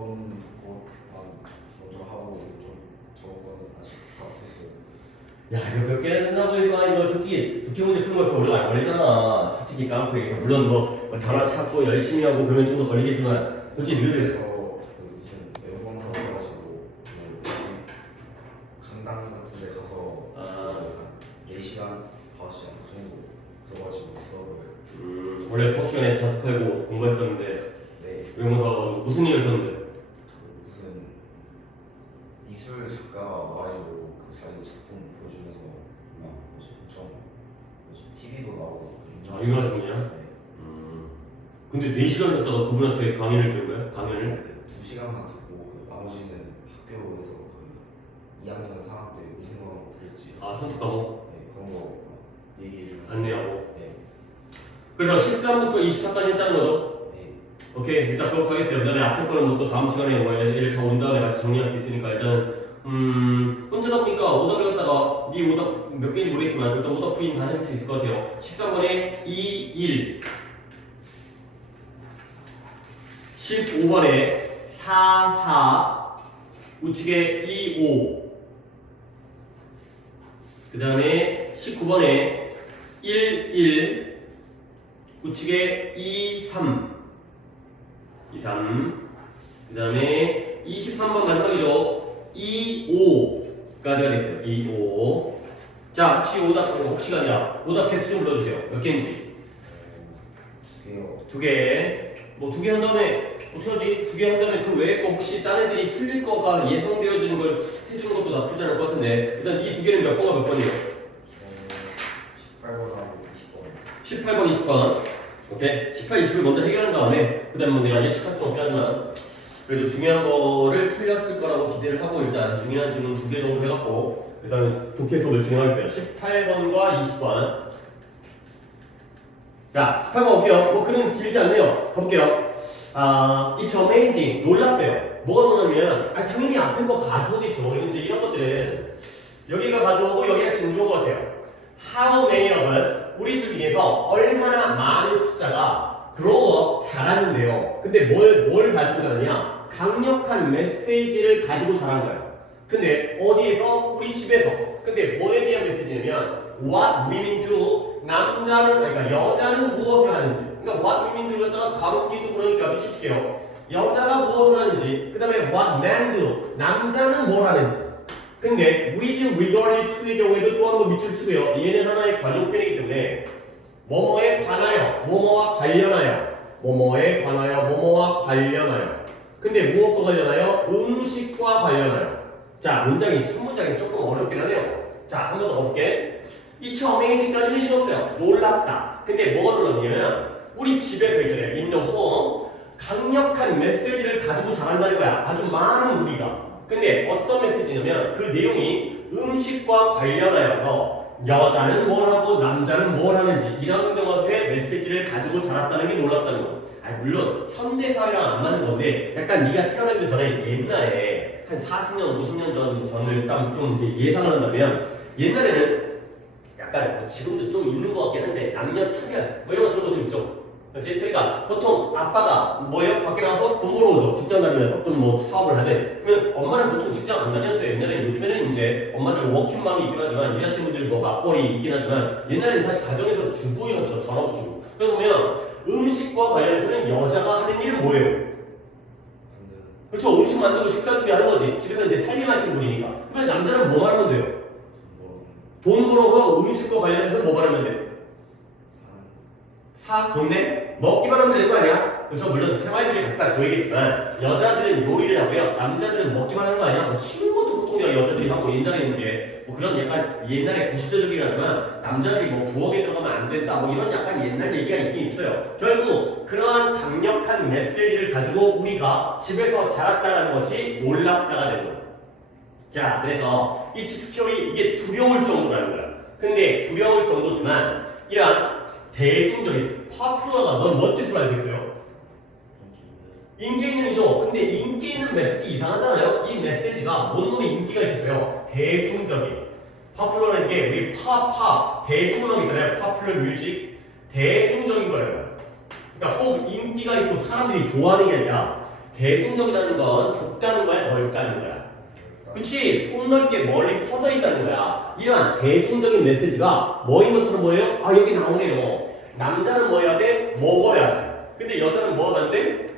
이번 거 먼저 하고 좀 저번 거는 아직 다 못했어요. 야 이거 몇 개나 된다고 이거 솔직히 독해 문제 푸는 거 오래 안 걸리잖아. 솔직히 깡패에서 물론 뭐 단어 찾고 열심히 하고 그러면 좀 더 걸리겠지만 솔직히 느려. 그래서 그 무슨 외국어사 가지고 강당 같은 데 가서 한 4시간, 5시간 그 정도 들어가지고 수업을 원래 수업 시간에 자습하고 공부했었는데 네. 외국어사 무슨 일 하셨는데? 그 무슨 미술 작가가 와가지고 그 자기 작품 보여주면서 막 엄청 TV도 나오고 유명하신 분이야? 네. 근데 4시간 갔다가 그분한테 강의를 들은 거야? 강연을? 그 2시간만 듣고 그 나머지는 학교에서 그 2학년 3학년 때 무슨 과목 들을지 아 선택 과목? 네, 그런 거 얘기해주는 안내하고. 네. 그래서 13부터 24까지 했다는 거죠? 네. 오케이 일단 그거 하겠어요. 그다음에 앞에 거는 뭐 또 다음 시간에 뭐 애들 다 온 다음에 같이 정리할 수 있으니까 일단 혼자다 보니까 오답을 갖다가 네 오답 몇 개인지 모르겠지만 일단 오답 부인 다 할 수 있을 것 같아요. 13번에 2, 1 15번에 4, 4 우측에 2, 5 그 다음에 19번에 1, 1 우측에 2, 3 2, 3 그 다음에 23번 마지막이죠. 2, 5까지가 됐어요. 2, 5 자, 혹시 혹시가 아니라 오답 개수 좀 불러주세요. 몇 개인지? 두 개요. 2개 뭐 2개 한 다음에 어떻게 하지? 2개 한 다음에 그 외의 거 혹시 딴 애들이 틀릴 거가 예상되어지는 걸 해주는 것도 나쁘지 않을 것 같은데 일단 이 2개는 몇 번과 몇 번이에요? 18번하고 20번. 18번, 20번 오케이? 18, 20을 먼저 해결한 다음에 그 다음에 뭐 내가 예측할 수는 없긴 하지만 그래도 중요한 거를 틀렸을 거라고 기대를 하고 일단 중요한 질문 2개 정도 해갖고 일단 독해 수업을 진행하겠어요. 18번과 20번 자, 18번 볼게요. 뭐 글은 길지 않네요. 가볼게요. It's amazing. 놀랍대요. 뭐가 놀라면, 당연히 앞에 거 가져오겠죠. 이제 이런 것들은 여기가 가져오고 여기가 진주인 것 같아요. How many of us, 우리들 중에서 얼마나 많은 숫자가 grow up 자랐는데요. 근데 뭘 가지고 자랐냐? 강력한 메시지를 가지고 자란 거예요. 근데 어디에서? 우리 집에서. 근데 뭐에 대한 메시지냐면 What women do 남자는 그러니까 여자는 무엇을 하는지 그러니까 what women do 갖다가 가로끼도 그러니까 미치칠게요. 여자가 무엇을 하는지 그 다음에 what men do 남자는 뭘 하는지 근데 with regard to의 경우에도 또 한 번 밑줄 치고요. 얘는 하나의 과정편이기 때문에 뭐뭐에 관하여 뭐뭐와 관련하여 뭐뭐에 관하여 뭐뭐와 관련하여 근데 무엇과 관련하여? 음식과 관련하여 자 문장이 첫 문장이 조금 어렵긴 하네요. 자 한 번 더 가볼게. It's amazing까지는 쉬웠어요. 놀랍다. 근데 뭐가 놀랍냐면 우리 집에서 있잖아요. In the home 강력한 메시지를 가지고 자란다는 거야. 아주 많은 우리가. 근데 어떤 메시지냐면 그 내용이 음식과 관련하여서 여자는 뭘 하고 남자는 뭘 하는지 이런 경우에 메시지를 가지고 자랐다는 게 놀랍다는 거죠. 물론 현대사회랑 안 맞는 건데 약간 네가 태어나기 전에 옛날에 한 40년, 50년 전을 딱 좀 이제 예상을 한다면 옛날에는 약간 뭐 지금도 좀 있는 것 같긴 한데 남녀 차별 뭐 이런 거 들어본 적 있죠? 그렇지? 그러니까 보통 아빠가 뭐예요? 밖에 나가서 돈 벌어오죠. 직장 다니면서 또는 뭐 사업을 하든 그러면 엄마는 보통 직장 안 다녔어요. 옛날에는 요즘에는 이제 엄마들 워킹맘이 있긴 하지만 일하시는 분들 뭐 맞벌이 있긴 하지만 옛날에는 다시 가정에서 주부였죠. 전업주부. 그러면 음식과 관련해서는 여자가 하는 일은 뭐예요? 그렇죠. 음식 만들고 식사 준비하는 거지. 집에서 이제 살림하시는 분이니까. 그러면 남자는 뭐만 하면 돼요? 돈 벌어서 음식과 관련해서 뭐만 하면 돼? 돈 내? 먹기만 하면 되는 거 아니야? 그렇죠. 물론 생활비를 갖다 줘야겠지만 여자들은 요리를 하고요. 남자들은 먹기만 하는 거 아니야? 뭐 치는 것도 보통 여자들이 하고 옛날에는 이제 뭐 그런 약간 옛날에 구시대적이긴 하지만 남자들이 뭐 부엌에 들어가면 안 된다 뭐 이런 약간 옛날 얘기가 있긴 있어요. 결국 그러한 강력한 메시지를 가지고 우리가 집에서 자랐다는 것이 놀랍다가 되는 거예요. 자, 그래서 It's scary 이게 두려울 정도라는 거야. 근데 두려울 정도지만 이런 대중적인 popular가 넌 뭔 뜻으로 알겠어요? 인기 있는 이죠. 근데 인기 있는 메시지 이상하잖아요. 이 메시지가 뭔 놈의 인기가 있겠어요? 대중적인. popular라는 게 우리 팝 대중음악 있잖아요. popular music 대중적인 거예요. 그러니까 꼭 인기가 있고 사람들이 좋아하는 게 아니라 대중적이라는 건 좁다는 거야, 넓다는 거야. 그치? 폭넓게 멀리 퍼져 있다는 거야. 이러한 대중적인 메시지가 뭐인 것처럼 보여요? 아, 여기 나오네요. 남자는 뭐 해야 돼? 먹어야 돼. 근데 여자는 뭐하면 안 돼?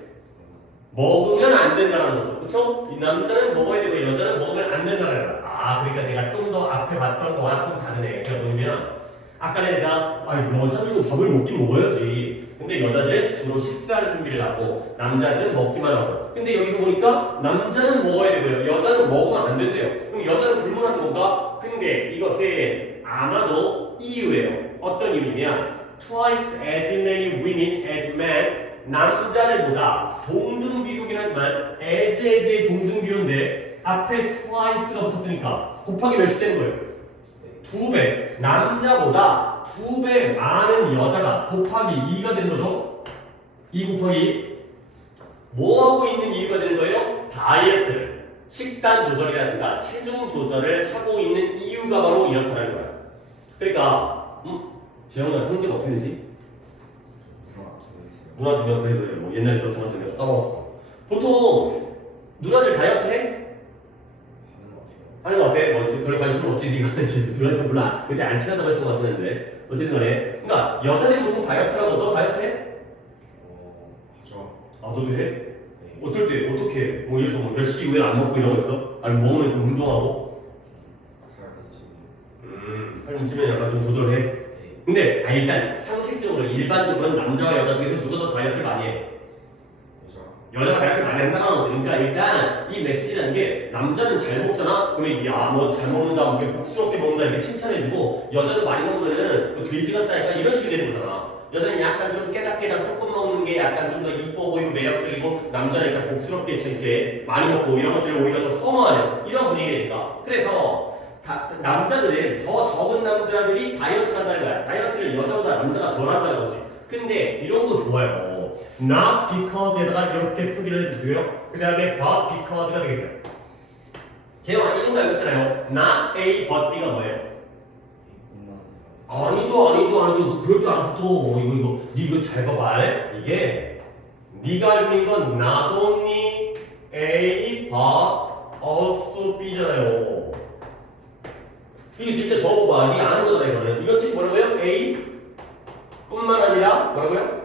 먹으면 안 된다는 거죠. 그쵸? 이 남자는 먹어야 되고 여자는 먹으면 안 된다는 거야. 아, 그러니까 내가 좀 더 앞에 봤던 거와 좀 다르네. 그러니까 뭐냐면 아까 내가 여자들도 밥을 먹긴 먹어야지. 근데 여자들은 주로 식사를 준비를 하고 남자들은 먹기만 하고. 근데 여기서 보니까 남자는 먹어야 되고요. 여자는 먹으면 안 된대요. 그럼 여자는 불문하는 건가? 근데 이것의 아마도 이유예요. 어떤 이유냐? Twice as many women as men. 남자들보다 동등비교긴 하지만 as의 동등비교인데 앞에 twice가 붙었으니까 곱하기 몇이 되는 거예요? 2배. 남자보다 2배 많은 여자가 곱하기 2가 되는 거죠. 2 곱하기 뭐 하고 있는 이유가 되는 거예요? 다이어트, 식단 조절이라든가 체중 조절을 하고 있는 이유가 바로 이렇다는 거야. 그러니까 재영아 성적 어떻게 되지? 누나 2명 그래 뭐 옛날에 들었던 것 같은데 까먹었어. 보통 누나들 다이어트 해? 하는 것 같아. 뭐 별 관심 없지. 네가 누나한테 몰라. 그때 안 친하다고 했던 것 같은데 어쨌든 간에 그러니까 여자들이 보통 다이어트 하고 너 다이어트 해? 하죠. 아 너도 해? 네. 어떨 때 어떻게 해? 뭐 예를 들어서 몇 시 이후에 안 먹고 이런 거 있어? 아니면 먹으면 좀 운동하고? 살 뭉치면 약간 좀 조절해? 네. 근데 일단 상식적으로 일반적으로는 남자와 여자 중에서 누가 더 다이어트를 많이 해? 여자가 다이어트를 많이 한다는 거지. 그러니까 일단 이 메시지라는 게 남자는 잘 먹잖아? 그러면 야 뭐 잘 먹는다, 뭐 이렇게 복스럽게 먹는다 이렇게 칭찬해주고 여자는 많이 먹으면은 뭐 돼지 같다 약간 이런 식이 되는 거잖아. 여자는 약간 좀 깨작깨작 조금 먹는 게 약간 좀 더 이뻐 보이고 매력적이고 남자는 약간 복스럽게 이렇게 많이 먹고 이런 것들을 오히려 더 선호하는 이런 분위기니까. 그래서 남자들은 더 적은 남자들이 다이어트를 한다는 거야. 다이어트를 여자보다 남자가 덜 한다는 거지. 근데 이런 거 좋아요. Not because에다가 이렇게 표기를 해주고요. 그 다음에 but because가 되겠어요. 재영아 이 정도 알겠잖아요. Not A but B가 뭐예요? 아니죠. 그럴 줄 알았어 또. 이거 이거 잘 봐봐. 이게 네가 알고 있는 건 not only A but also B잖아요. 이게 진짜 적어봐. 네가 아는 거잖아 이거는. 이건 뜻이 뭐라고요? A 뿐만 아니라 뭐라고요?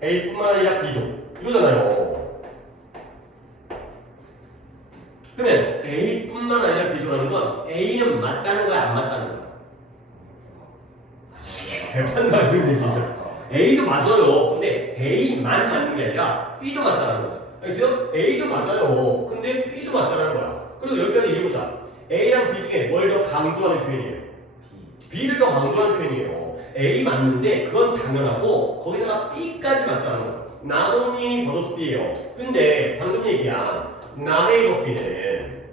A뿐만 아니라 B도 이거잖아요. 그러면 A뿐만 아니라 B도라는 건 A는 맞다는 거야 안 맞다는 거야? 대판다 이건데 진짜. A도 맞아요. 근데 A만 맞는 게 아니라 B도 맞다는 거죠. 알겠어요? A도 맞아요. 근데 B도 맞다는 거야. 그리고 여기까지 읽어보자. A랑 B 중에 뭘 더 강조하는 표현이에요? B를 더 강조하는 표현이에요. A 맞는데 그건 당연하고 거기다가 B까지 맞다는 거죠. Not only but also B예요. 근데 방금 얘기한 not A but B는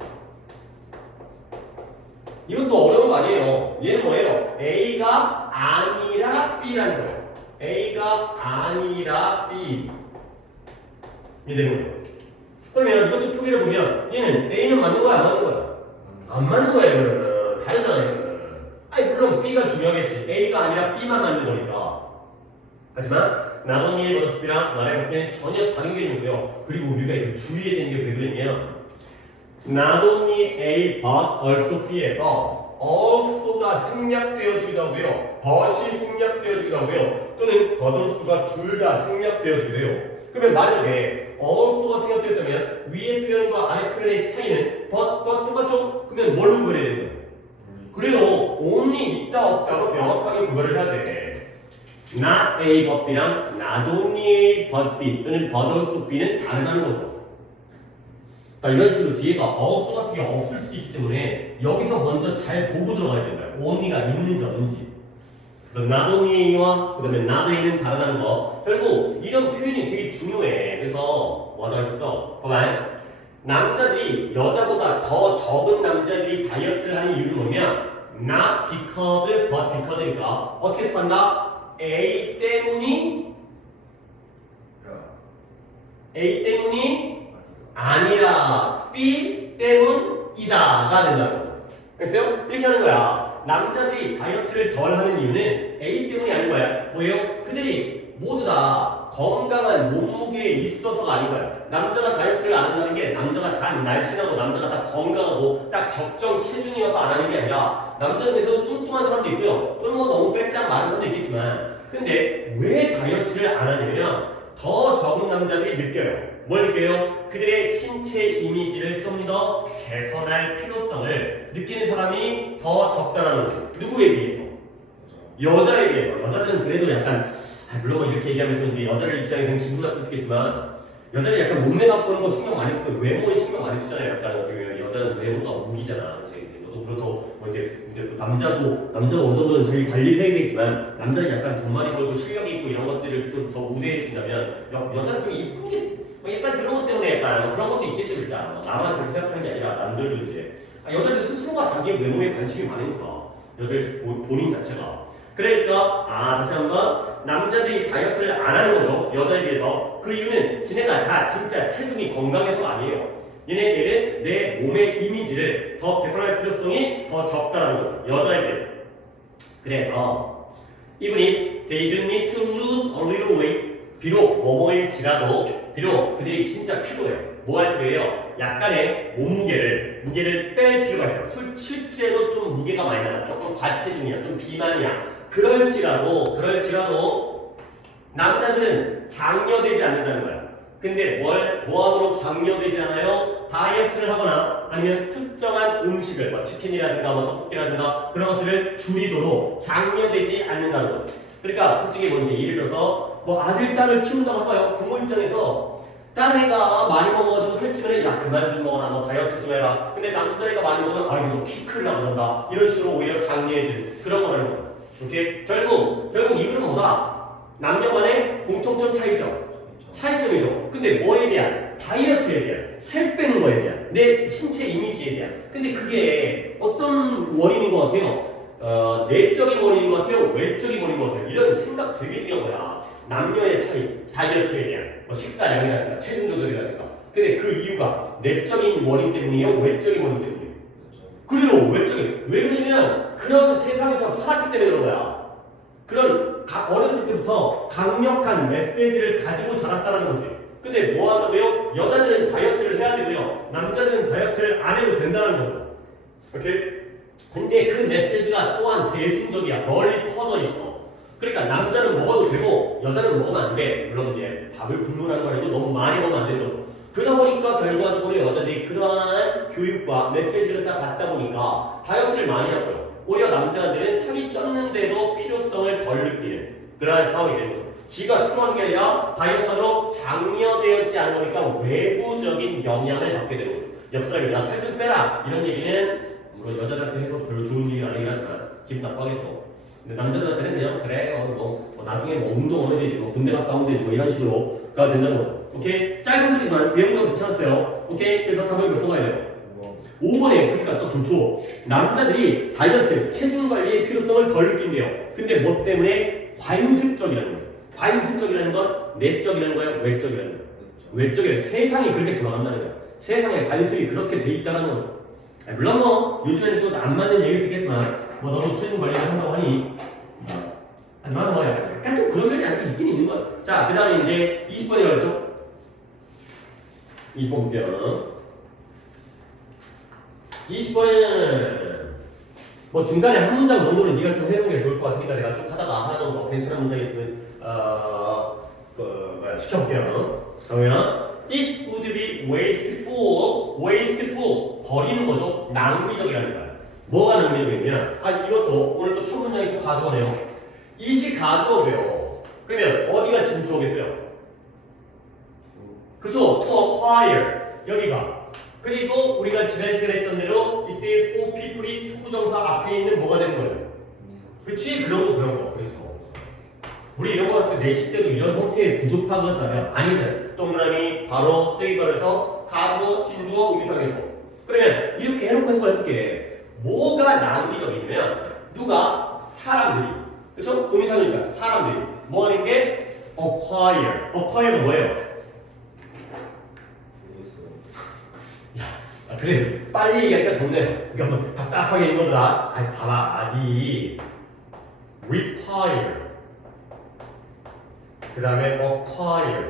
이것도 어려운 거 아니에요. 얘는 뭐예요? A가 아니라 B라는 거예요. A가 아니라 B 이 되는 거예요. 그러면 이것도 표기를 보면 얘는 A는 맞는 거야 안 맞는 거야? 안 맞는 거예요. 다르잖아요. 아니 물론 B가 중요하겠지. A가 아니라 B만 맞는 거니까. 하지만 나도니의 버스비랑 말의 법계는 전혀 다른 개념이고요. 그리고 우리가 이거 주의해야 되는 게 왜 그랬냐면 not only A but also B에서 also가 생략되어지기도 하고요. but이 생략되어지기도 하고요. 또는 but also가 둘 다 생략되어지기도 해요. 그러면 만약에 also가 생략되었다면 위의 표현과 아래 표현의 차이는 but과 똑같죠? 그러면 뭘로 구별해야 되는 거예요? 그래도 only 있다 없다로 명확하게 구별을 해야 돼. not A but B랑 not only A but B 또는 but also B는 다르다는 거죠. 이런 식으로 뒤에가 also 같은 게 없을 수도 있기 때문에 여기서 먼저 잘 보고 들어가야 된다. only가 있는지 없는지. 그래서 not only A와 그 다음에 not A는 다르다는 거. 결국 이런 표현이 되게 중요해. 그래서 뭐라 했어? 봐봐. 남자들이 여자보다 더 적은 남자들이 다이어트를 하는 이유는 뭐냐? Not because but because니까 어떻게 해석한다? A 때문이 아니라 B 때문이다가 된다는 거죠. 알겠어요? 이렇게 하는 거야. 남자들이 다이어트를 덜 하는 이유는 A 때문이 아닌 거야. 뭐예요? 그들이 모두 다 건강한 몸무게에 있어서가 아닌 거야. 남자가 다이어트를 안 한다는 게 남자가 다 날씬하고 남자가 다 건강하고 딱 적정 체중이어서 안 하는 게 아니라 남자 중에서도 뚱뚱한 사람도 있고요. 또는 뭐 너무 빼짝 많은 사람도 있겠지만 근데 왜 다이어트를 안 하냐면 더 적은 남자들이 느껴요. 뭘 느껴요? 그들의 신체 이미지를 좀 더 개선할 필요성을 느끼는 사람이 더 적다라는 거죠. 누구에 비해서? 여자에 비해서. 여자들은 그래도 약간 물론 뭐 이렇게 얘기하면 또 이제 여자들 입장에서는 기분 나쁘시겠지만 여자는 약간 몸매 바꾸는 거 신경 많이 쓰고 외모에 신경 많이 쓰잖아요. 약간 어떻게 보면 여자는 외모가 무기잖아. 이제 너도 그렇고 뭐 이제 또 남자도 어느 정도는 자기 관리를 해야 되지만 남자는 약간 돈 많이 벌고 실력이 있고 이런 것들을 좀 더 우대해 준다면 여자는 좀 이쁜 게 뭐 약간 그런 것 때문에 약간 그런 것도 있겠죠 일단. 나만 그렇게 생각하는 게 아니라 남들도 이제 여자들 스스로가 자기의 외모에 관심이 많으니까 여자들 본인 자체가. 그러니까 다시 한번 남자들이 다이어트를 안 하는 거죠. 여자에 비해서. 그 이유는 지네가 다 진짜 체중이 건강해서가 아니에요. 얘네들은 내 몸의 이미지를 더 개선할 필요성이 더 적다라는 거죠. 여자에 비해서. 그래서 even if they do need to lose a little weight 비록 뭐뭐일지라도 비록 그들이 진짜 필요해요. 뭐 할 필요해요? 약간의 무게를 뺄 필요가 있어요. 실제로 좀 무게가 많이 나가. 조금 과체중이야. 좀 비만이야. 그럴지라도 남자들은 장려되지 않는다는 거야. 근데 뭐 하도록 장려되지 않아요? 다이어트를 하거나 아니면 특정한 음식을 뭐 치킨이라든가 뭐 떡볶이라든가 그런 것들을 줄이도록 장려되지 않는다는 거죠. 그러니까 솔직히 뭐 이제 예를 들어서 뭐 아들 딸을 키운다고 해봐요. 부모 입장에서 딸애가 많이 먹어가지고 살찌면 야 그만 좀 먹어라 너 다이어트 좀 해라. 근데 남자애가 많이 먹으면 이거 키 크려고 그런다. 이런 식으로 오히려 장려해준 그런 거라는 거죠. 오케이? 결국 이유는 뭐다? 남녀 간의 공통점 차이점이죠. 근데 뭐에 대한? 다이어트에 대한, 살 빼는 거에 대한, 내 신체 이미지에 대한. 근데 그게 어떤 원인인 것 같아요? 내적인 원인인 것 같아요? 외적인 원인인 것 같아요? 이런 생각 되게 중요한 거야. 남녀의 차이, 다이어트에 대한, 뭐 식사량이라든가, 체중 조절이라든가. 근데 그 이유가 내적인 원인 때문이에요? 외적인 원인 때문이에요? 그래요, 외적인. 왜 그러냐면 그런 세상에서 살았기 때문에 그런 거야. 그런 어렸을 때부터 강력한 메시지를 가지고 자랐다는 거지. 근데 뭐 하다고요? 여자들은 다이어트를 해야 되고요. 남자들은 다이어트를 안 해도 된다는 거죠. 오케이? 근데 그 메시지가 또한 대중적이야. 널리 퍼져 있어. 그러니까 남자는 먹어도 되고 여자는 먹으면 안 돼. 물론 이제 밥을 굶으라는 거 아니고 너무 많이 먹으면 안 되는 거죠. 그러다 보니까 결과적으로 여자들이 그러한 교육과 메시지를 딱 받다 보니까 다이어트를 많이 하고요. 오히려 남자들은 살이 쪘는데도 필요성을 덜 느끼는 그러한 상황이 되는 거죠. 쥐가 스스로한 게 아니라 다이어트로 장려되어지지 않은 거니까 외부적인 영향을 받게 되는 거죠. 옆 사람이 야 살 좀 빼라 이런 얘기는 물론 여자들한테 해서 별로 좋은 얘기는 아니긴 하지만 기분 나빠하겠죠. 근데 남자들한테는 그냥 그래 뭐 나중에 뭐 운동하면 되지 뭐 군대 갔다 오면 되지 뭐 이런 식으로가 된다는 거죠. 오케이? 짧은 글이지만 외우가 괜찮았어요. 오케이? 그래서 답을 몇 번 가야 돼요? 5번에 그러니까 또 좋죠. 남자들이 다이어트, 체중 관리의 필요성을 덜 느낀대요. 근데 뭐 때문에? 관습적이라는 거죠. 관습적이라는 건 내적이라는 거예요? 외적이라는 거예요? 외적이라는 거예요. 세상이 그렇게 돌아간다는 거예요. 세상에 관습이 그렇게 돼 있다는 거죠. 물론 뭐 요즘에는 또 안 맞는 얘기일 수 있겠지만 뭐 너도 체중 관리를 한다고 하니 하지만 뭐 약간 좀 그런 면이 아직 있긴 있는 거야. 자, 그 다음에 이제 20번이라고 했죠? 20번 볼게요. 20번은 뭐 중간에 한 문장 정도는 네가 좀 해놓은 게 좋을 것 같으니까 내가 쭉 하다가 하나 정도 괜찮은 문장이 있으면 시켜볼게요. 그러면 it would be wasteful 버리는 거죠. 낭비적이라는 거야. 뭐가 낭비적이냐면 이것도 오늘 또 첫 문장이 또 가져오네요. 이시 가져오고요. 그러면 어디가 진주어겠어요? 그죠? to acquire 여기가. 그리고 우리가 지난 시간에 했던 대로 이때 for people이 투부정사 앞에 있는 뭐가 되는 거예요? 그치? 그런 거. 그래서 우리 이런 거 할 때 내실 때도 이런 형태의 구조 파악을 한다면 아니든 동그라미, 괄호, 세이버에서 가주어, 진주어, 의미상에서 그러면 이렇게 해놓고 해석해볼게. 뭐가 낭비적이냐면 누가? 사람들이 그쵸? 의미상이니까 사람들이 뭐 하는 게? acquire가 뭐예요? 그래 빨리 얘기하니까 좋네. 그러니까 뭐 답답하게 읽는 거다. 봐봐. require 그 다음에 acquire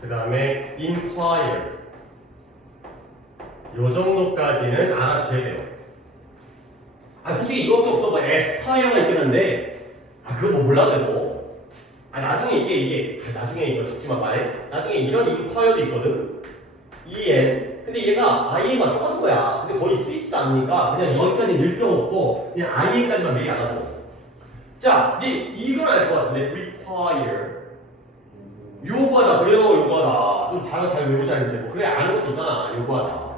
그 다음에 inquire. 요 정도까지는 알아주셔야 돼요. 아, 솔직히 이것도 없어. 뭐 aspire가 있긴 한데, 아, 그거 뭐 몰라도 되고. 아, 나중에 나중에 이거 적지 마, 말해. 나중에 이런 inquire도 있거든. en. 근데 얘가 IN과 똑같은 거야. 근데 거의 쓰이지도 않으니까 그냥 여기까지 넣을 필요가 없고 그냥 IN까지만 미리 알아도. 자, 이제 이건 알 것 같은데 require 요구하다. 그래요, 요구하다. 좀 단어 잘 외우자 이제. 뭐 그래 아는 것도 있잖아. 요구하다.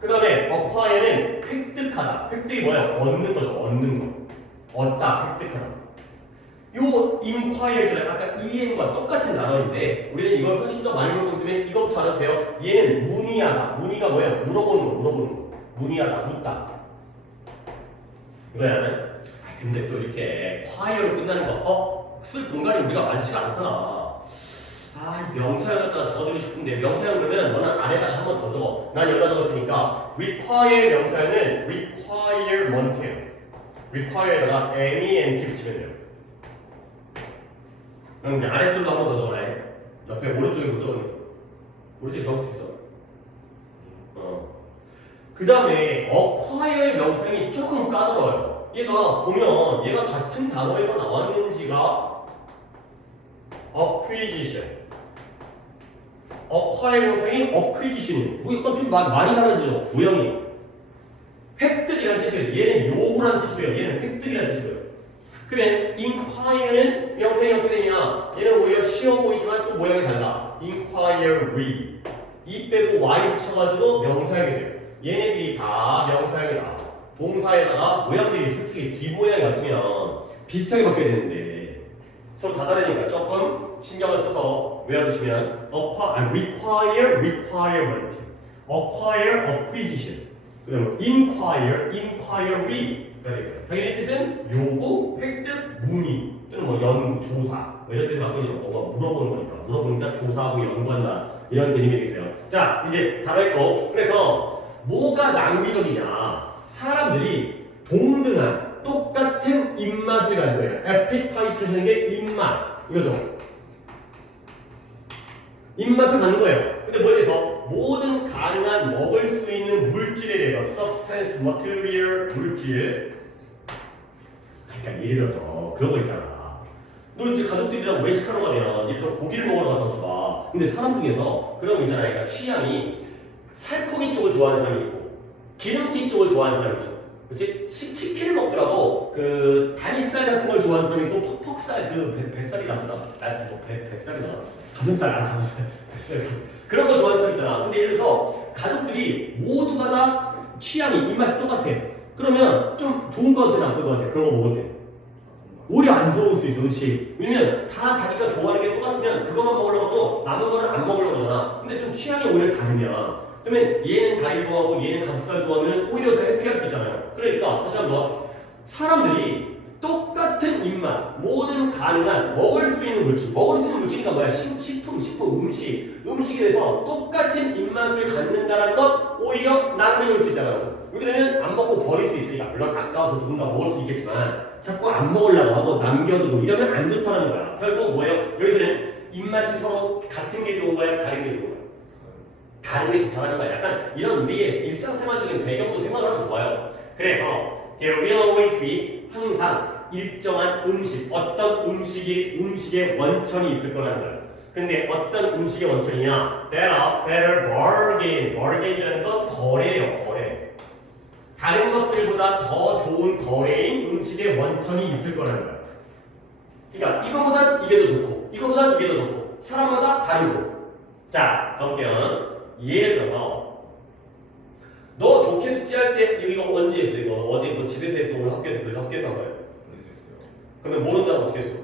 그 다음에 acquire는 획득하다. 획득이 뭐야? 얻는 거죠. 얻는 거. 얻다. 획득하다. 요 inquire는 아까 en과 똑같은 단어인데 우리는 이걸 훨씬 더 많이 볼 거기 때문에 이것부터 알아주세요. 얘는 문의하다. 문의가 뭐예요? 물어보는 거, 물어보는 거. 문의하다, 묻다. 이거야. 근데 또 이렇게 quire로 끝나는 거, 쓸 공간이 우리가 많지가 않구나. 아, 명사형 갖다가 적어드리고 싶은데 명사형 그러면 너는 안에다가 한 번 더 적어. 난 여기다 적을 테니까 require 명사형은 requirement예요. require에다가 MENT 붙이면 돼요. 그럼 이제 아래쪽으로 한 번 더 적어라. 옆에 오른쪽에 뭐 적으니? 오른쪽에 적을 수 있어. 그 다음에 acquire의 명사형이 조금 까다로워요. 얘가 보면 얘가 같은 단어에서 나왔는지가 acquisition. acquire 명사형이 acquisition이에요. 이건 좀 많이 다르죠. 모형이. 획득이라는 뜻이에요. 얘는 요구라는 뜻이고요. 얘는 획득이라는 뜻이고요. 그러면 inquire는 명사형이 어떻게 되냐? 얘는 오히려 쉬워 보이지만 또 모양이 달라. inquiry. 이 빼고 y 붙여가지고 명사형이 돼요. 얘네들이 다 명사형이다. 동사에다가 모양들이 솔직히 뒷모양이 같으면 비슷하게 바뀌어야 되는데 서로 다 다르니까 조금 신경을 써서 외워두시면 require, requirement, acquire, acquisition, 그 다음에 inquire, inquiry가 되겠어요. 당연히 뜻은 요구, 획득, 문의 또는 뭐 연구, 조사 뭐 이런 뜻을 갖고 있는 뭔가 물어보는 거니까 물어보니까 조사하고 연구한다 이런 개념이 되겠어요. 자, 이제 다 됐고 그래서 뭐가 낭비적이냐? 사람들이 동등한 똑같은 입맛을 가진 거예요. appetite라는 게 입맛 이거죠. 입맛을 갖는 거예요. 근데 뭐에 대해서 모든 가능한 먹을 수 있는 물질에 대해서 substance, material, 물질. 그러니까 예를 들어서 그런 거 있잖아. 너 이제 가족들이랑 외식하러 가면 예를 들어서 고기를 먹으러 갔다 좋아. 근데 사람 중에서 그런 거 있잖아. 그러니까 취향이 살코기 쪽을 좋아하는 사람이 있고 기름기 쪽을 좋아하는 사람이 있죠. 그치? 치킨을 먹더라도 그 다리살 같은 걸 좋아하는 사람이 또 퍽퍽살 그 뱃살이 나쁘다. 뭐 뱃살이 나. 가슴살. 뱃살. 그런 거 좋아하는 사람 있잖아. 근데 예를 들어서 가족들이 모두가 다 취향이 입맛이 똑같아. 그러면 좀 좋은 거 같아, 나쁜 거 같아. 그런 거 먹을 때. 오히려 안 좋을 수 있어, 그렇지? 왜냐면 다 자기가 좋아하는 게 똑같으면 그것만 먹으려고 또 남은 거는 안 먹으려고 하잖아. 근데 좀 취향이 오히려 다르면 그러면 얘는 다리 좋아하고 얘는 가슴살 좋아하면 오히려 더 해피할 수 있잖아요. 그러니까 다시 한번 사람들이 똑같은 입맛, 모든 가능한 먹을 수 있는 물질, 먹을 수 있는 물질이니까 뭐야? 식품, 음식에 대해서 똑같은 입맛을 갖는다는 것 오히려 낭비할 수 있다는 거죠. 왜냐면 안 먹고 버릴 수 있으니까 물론 아까워서 조금 더 먹을 수 있겠지만 자꾸 안 먹으려고 하고 남겨두고 이러면 안 좋다는 거야. 결국 뭐예요? 여기서는 입맛이 서로 같은 게 좋은 거야, 다른 게 좋은 거야. 다른 게 좋다는 거야. 약간 이런 우리의 일상생활적인 배경도 생각을 하면 좋아요. 그래서 there will always be 항상 일정한 음식, 어떤 음식의 원천이 있을 거라는 거예요. 근데 어떤 음식의 원천이냐? better bargain. bargain이라는 건 거래예요, 거래. 다른 것들보다 더 좋은 거래인 음식의 원천이 있을 거라는 거예요. 그러니까 이거보단 이게 더 좋고, 이거보단 이게 더 좋고, 사람마다 다르고. 자, 가볼게요. 예를 들어서 너 독해 숙제할 때 이거 언제 했어? 이거 어제 뭐 집에서 했어? 오늘 학교에서 그래? 학교에서 한 거야? 그러면 모른다고 어떻게 했어?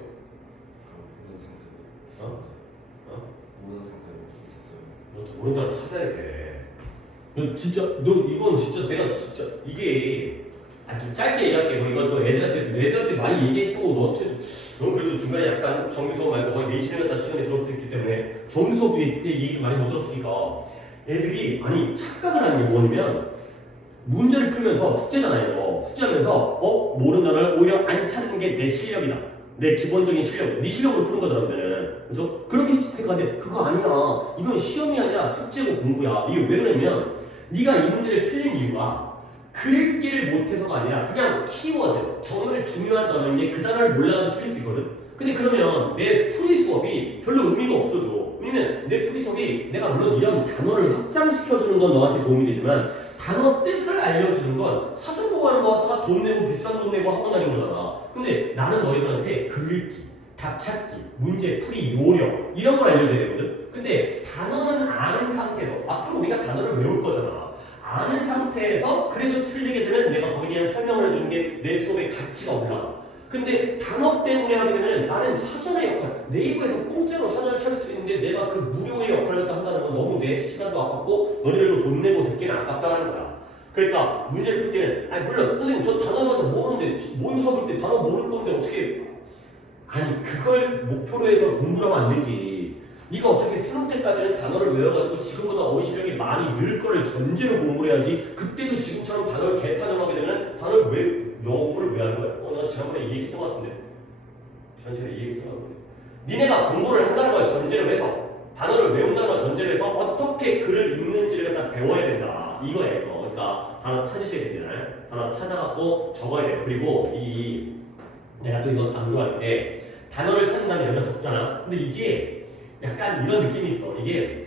너 모른다고 찾아야 돼. 너 진짜 너 이건 진짜 내가 진짜 이게 좀 짧게 얘기할게. 뭐 이건 또 애들한테 많이 얘기했고 너 그래도 중간에 약간 정규 수업 말고 거의 4시간 갖다 시간에 들었을 기 때문에 정규 수업 때 얘기를 많이 못 들었으니까 애들이 아니 착각을 하는 게 뭐냐면 문제를 풀면서 숙제잖아요. 이거 숙제하면서 모르는 단어를 오히려 안 찾는 게 내 실력이다. 내 기본적인 실력, 네 실력으로 푸는 거잖아 그러면은. 그죠? 그렇게 생각하는데 그거 아니야. 이건 시험이 아니라 숙제고 공부야. 이게 왜 그러냐면 네가 이 문제를 틀린 이유가 글귀를 못해서가 아니라 그냥 키워드, 정말 중요한 단어인데 그 단어를 몰라가지고 틀릴 수 있거든. 근데 그러면 내 풀이 수업이 별로 의미가 없어져. 왜냐면 내 풀이 수업이 내가 물론 이런 단어를 확장시켜주는 건 너한테 도움이 되지만 단어 뜻을 알려주는 건 사전 보고 하는 거 갖다가 돈 내고 비싼 돈 내고 학원 다니는 거잖아. 근데 나는 너희들한테 글귀, 답찾기, 문제 풀이 요령 이런 걸 알려줘야 되거든. 근데 단어는 아는 상태에서 앞으로 우리가 단어를 외울 거잖아. 아는 상태에서 그래도 틀리게 되면 내가 거기에 대한 설명을 해주는 게 내 수업의 가치가 올라가. 근데 단어 때문에 하게 되면 나는 사전의 역할, 네이버에서 공짜로 사전을 찾을 수 있는데 내가 그 무료의 역할을 갖다 한다는 건 너무 내 시간도 아깝고 너희들도 돈 내고 듣기는 아깝다는 거야. 그러니까 문제를 풀 때는 아니 물론 선생님 저 단어마다 모르는데 모의고사 볼 때 단어 모를 건데 어떻게 아니 그걸 목표로 해서 공부를 하면 안 되지. 네가 어차피 수능 때까지는 단어를 외워가지고 지금보다 어휘 실력이 많이 늘 거를 전제로 공부를 해야지. 그때도 지금처럼 단어를 개탄음하게 되면 단어를 왜 영어 공부를 왜 하는 거야? 나 지난번에 이 얘기했던 것 같은데 전시에 이 얘기했던 것 같은데 니네가 공부를 한다는 걸 전제로 해서 단어를 외운다는 걸 전제로 해서 어떻게 글을 읽는지를 갖다 배워야 된다 이거예요. 그러니까 단어 찾으셔야 됩니다. 단어 찾아갖고 적어야 돼요. 그리고 내가 또 이거 강조하는데 단어를 찾는다면 여기다 적잖아. 근데 이게 약간 이런 느낌이 있어. 이게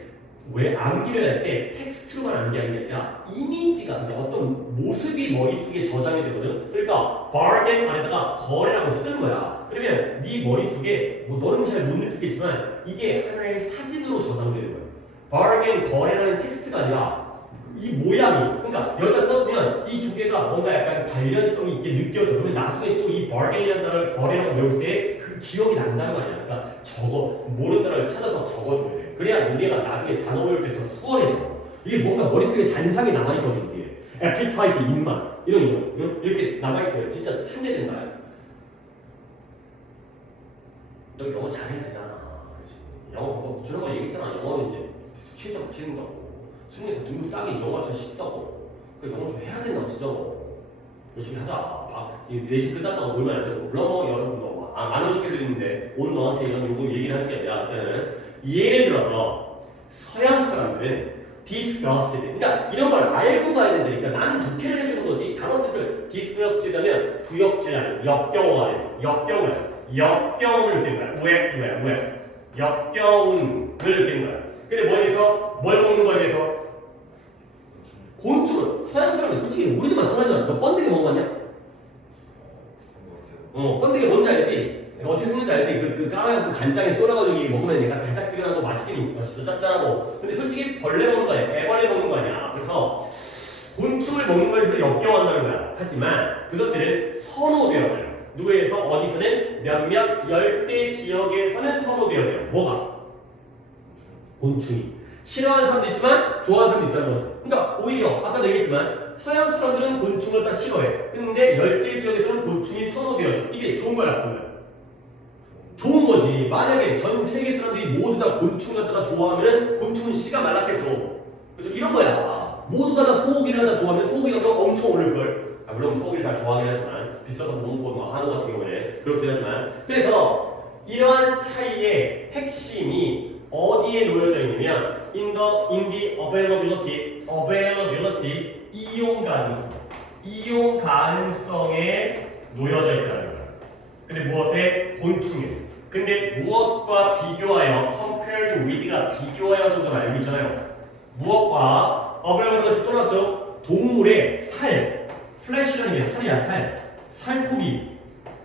왜 암기를 할 때 텍스트로만 암기하는 게 아니라 이미지가 그러니까 어떤 모습이 머릿속에 저장이 되거든. 그러니까 bargain 안에다가 거래라고 쓰는 거야. 그러면 네 머릿속에 뭐 너는 잘 못 느끼겠지만 이게 하나의 사진으로 저장되는 거야. bargain 거래라는 텍스트가 아니라 이 모양이 그러니까 여기다 써보면 이 두 개가 뭔가 약간 관련성이 있게 느껴져. 그러면 나중에 또 이 bargain이라는 단어를 거래라고 외울 때 그 기억이 난다는 거 아니야. 그러니까 모르는 단어를 찾아서 적어줘야 돼. 그래야 너네가 나중에 단어 외울 때 더 수월해져. 이게 뭔가 머릿속에 잔상이 남아있거든. 이게 appetite, 입맛 이런 거 이렇게 남아있거든. 진짜 천재된다. 너 영어 잘해야 되잖아. 그치? 영어 뭐 주는 거 얘기했잖아. 영어 이제 취업 붙인다고. 수능에서 등급 따기 영어가 제일 쉽다고. 그 영어 좀 해야 된다고 진짜로. 열심히 하자. 내신 끝났다고 놀면 안 되고. 물론 뭐 여러분 안 오실 때도 있는데 오늘 너한테 이런 요거 얘기를 하는 게 아니라 그때는 예를 들어서 서양 사람들은 disgusted. 그러니까 이런 걸 알고 가야 된다니까. 나는 독해를 해주는 거지. 단어 뜻을 disgusted 하면 부역질하는 역겨워하는 역겨움을 느끼는 거야. 왜? 역겨움을 느끼는 거야. 근데 뭐에 대해서 뭘 먹는 거에 대해서 곤충을 서양 사람들 솔직히 우리도 마찬가지잖아. 너 번데기 먹어봤냐? 번데기 뭔지 알지? 어떻게 생긴지 알지? 그 까만 간장에 쫄아가지고 먹으면 약간 달짝지근하고 맛있긴 맛있어 짭짤하고. 근데 솔직히 벌레 먹는 거 아니야? 애벌레 먹는 거 아니야? 그래서 곤충을 먹는 거에서 역겨워한다는 거야. 하지만 그것들은 선호되어져요. 누구에서 어디서는 몇몇 열대 지역에서는 선호되어져요. 뭐가? 곤충이. 싫어하는 사람도 있지만 좋아하는 사람도 있다는 거죠. 그러니까 오히려 아까도 얘기했지만 서양 사람들은 곤충을 다 싫어해. 근데 열대 지역에서는 곤충이 선호되어져. 이게 좋은 거야 나쁜 거야? 좋은 거지. 만약에 전 세계 사람들이 모두 다 곤충을 갖다가 좋아하면 곤충은 씨가 말랐겠죠. 그렇죠? 이런 거야. 모두가 다 소고기를 다 좋아하면 소고기가 엄청 오를걸. 물론 소고기를 다 좋아하긴 하지만 비싸서 못 먹고 뭐 한우 같은 경우에 그렇긴 하지만 그래서 이러한 차이의 핵심이 어디에 놓여져 있냐면 in the availability 이용 가능성에 놓여져 있다는 거야. 근데 무엇에? 곤충에. 근데 무엇과 비교하여 compared with가 비교하여 정도로 알고 있잖아요. 무엇과 availability 또 나왔죠? 동물의 살 flesh라는 게 살이야. 살코기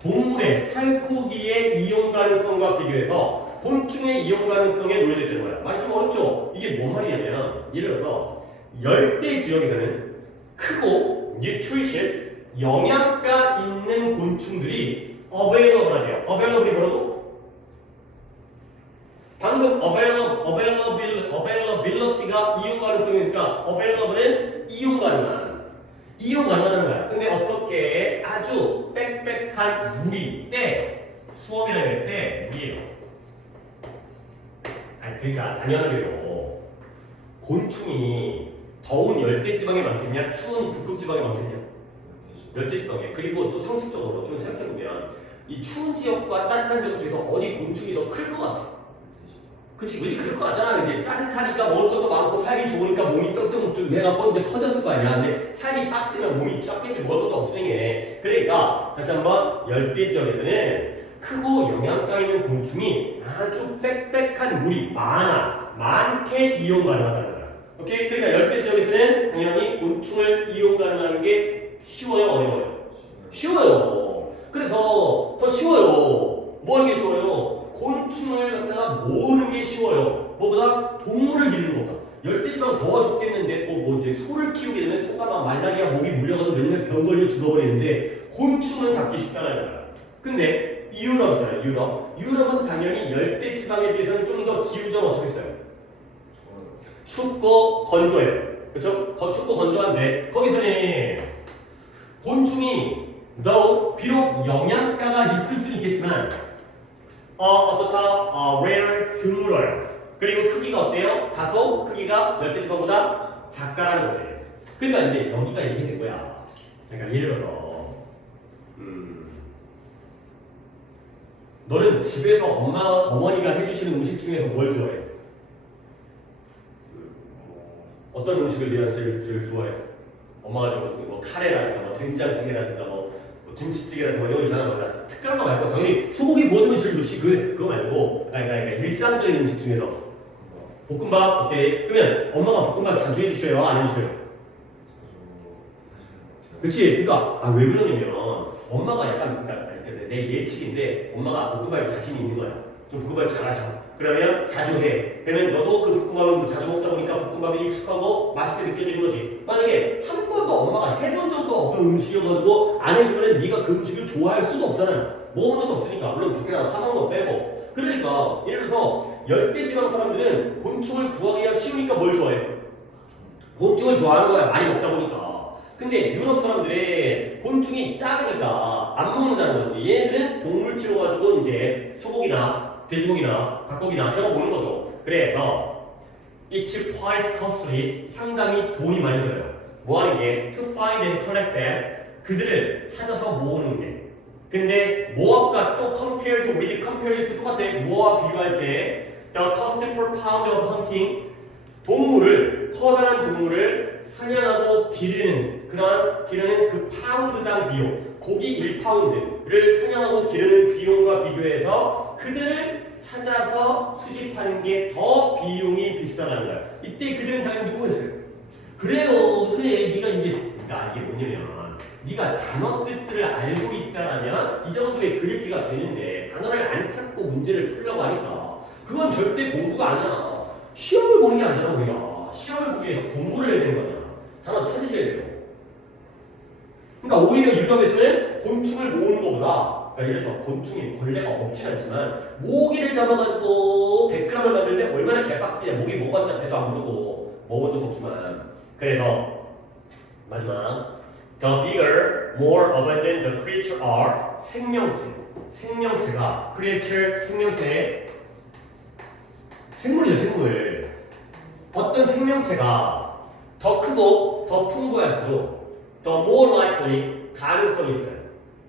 동물의 살코기의 이용 가능성과 비교해서 곤충의 이용 가능성에 놓여져 있다는 거야. 말이 좀 어렵죠? 이게 뭔 말이냐면 예를 들어서 열대 지역에서는 크고 nutritious 영양가 있는 곤충들이 available하대요. available이 뭐라고? 방금 availability가 이용 가능성이니까 available은 이용 가능하다는 거야. 근데 어떻게 아주 빽빽한 물이 수업이라고 할 때 물이에요. 그러니까 당연하게도 곤충이 더운 열대지방에 많겠냐? 추운 북극지방에 많겠냐? 열대지방에. 그리고 또 상식적으로 좀 생각해보면 이 추운 지역과 따뜻한 지역 중에서 어디 곤충이 더 클 것 같아? 그치, 왠지 그럴 것 같잖아. 이제 따뜻하니까 먹을 것도 많고 살기 좋으니까 몸이 뚱뚱뚱 해갖고 이제 커졌을 거 아니야. 근데 살이 빡세면 몸이 작겠지, 먹을 것도 없으니. 그러니까 다시 한번 열대 지역에서는 크고 영양가 있는 곤충이 아주 빽빽한 물이 많게 이용 가능하다는 거야. 오케이? 그러니까 열대 지역에서는 당연히 곤충을 이용 가능한 게 쉬워요, 어려워요? 쉬워요. 그래서 더 쉬워요. 뭐 하는 게 쉬워요? 곤충을 갖다가 모으는 게 쉬워요. 뭐보다 동물을 기르는 것보다. 열대지방 더워 죽겠는데 뭐 이제 소를 키우게 되면 소가 막 말라리아 목이 물려가지고 맨날 병 걸려 죽어버리는데 곤충은 잡기 쉽잖아요. 근데 유럽 있잖아요. 유럽은 당연히 열대지방에 비해서는 좀 더 기후가 어떻게 써요? 춥고 건조해요. 그렇죠? 춥고 건조한데 거기서는 곤충이 비록 영양가가 있을 수 있겠지만 어떻다? rare, 드물어요. 그리고 크기가 어때요? 다소 크기가 열대지방보다 작다라는 거죠. 그러니까 이제 여기가 이렇게 된 거야. 그러니까 예를 들어서 너는 집에서 어머니가 해주시는 음식 중에서 뭘 좋아해? 어떤 음식을 네가 제일 좋아해? 엄마가 줘가지고 뭐 카레라든가 뭐 된장찌개라든가 뭐 김치찌개라든가 뭐 이런 거 있잖아. 뭐 특별한 거 말고 당연히 소고기 구워주면 제일 좋지. 그거 말고 그러니까 일상적인 음식 중에서 볶음밥. 오케이. 그러면 엄마가 볶음밥 자주 해주셔요? 안 해주셔요? 그치? 그러니까 왜 그러냐면 엄마가 약간 그러니까 내 예측인데 엄마가 볶음밥에 자신이 있는 거야. 좀 볶음밥 잘하셔. 그러면 자주 해. 그러면 너도 그 볶음밥을 자주 먹다 보니까 볶음밥이 익숙하고 맛있게 느껴지는 거지. 만약에 한 번도 엄마가 해본 적도 없던 음식이어가지고 안 해주면 네가 그 음식을 좋아할 수도 없잖아요. 먹어본 적도 없으니까. 물론 밖에 나가 사 먹는 거 빼고. 그러니까 예를 들어서 열대지방 사람들은 곤충을 구하기가 쉬우니까 뭘 좋아해? 곤충을 좋아하는 거야. 많이 먹다 보니까. 근데 유럽 사람들의 곤충이 작으니까 안 먹는다는 거지. 얘네들은 동물 키워가지고 이제 소고기나 돼지고기나 닭고기나 이런 거 먹는 거죠. 그래서 it's quite costly. 상당히 돈이 많이 들어요. 뭐 하는 게? to find and collect them. 그들을 찾아서 모으는 게. 근데 뭐와 또 compared to 똑같아. 뭐와 비교할 때 the cost per pound of hunting. 커다란 동물을 사냥하고 기르는 그 파운드당 비용, 고기 1파운드를 사냥하고 기르는 비용과 비교해서 그들을 찾아서 수집하는 게 더 비용이 비싸다는 거야. 이때 그들은 당연히 누구였어요? 그래, 네가 이제 이게 뭐냐면 네가 단어 뜻들을 알고 있다라면 이 정도의 그리기가 되는데 단어를 안 찾고 문제를 풀려고 하니까 그건 절대 공부가 아니야. 시험을 보는 게 아니잖아. 우리가 시험을 보기 위해서 공부를 해야 되는 거냐. 단어 찾으셔야 돼요. 그러니까 오히려 유럽에서는 곤충을 모으는 것보다, 그러니까 예를 들어서 곤충이 벌레가 없진 않지만 모기를 잡아가지고 100g을 만드는데 얼마나 개빡쓰냐. 모기 먹어봤자 배도 안 부르고 먹은 적 없지만. 그래서 마지막 The bigger, more abundant the creature are. 생명체가 creature, 생물이죠. 생물. 어떤 생명체가 더 크고 더 풍부할수록 the more likely 가능성이 있어요.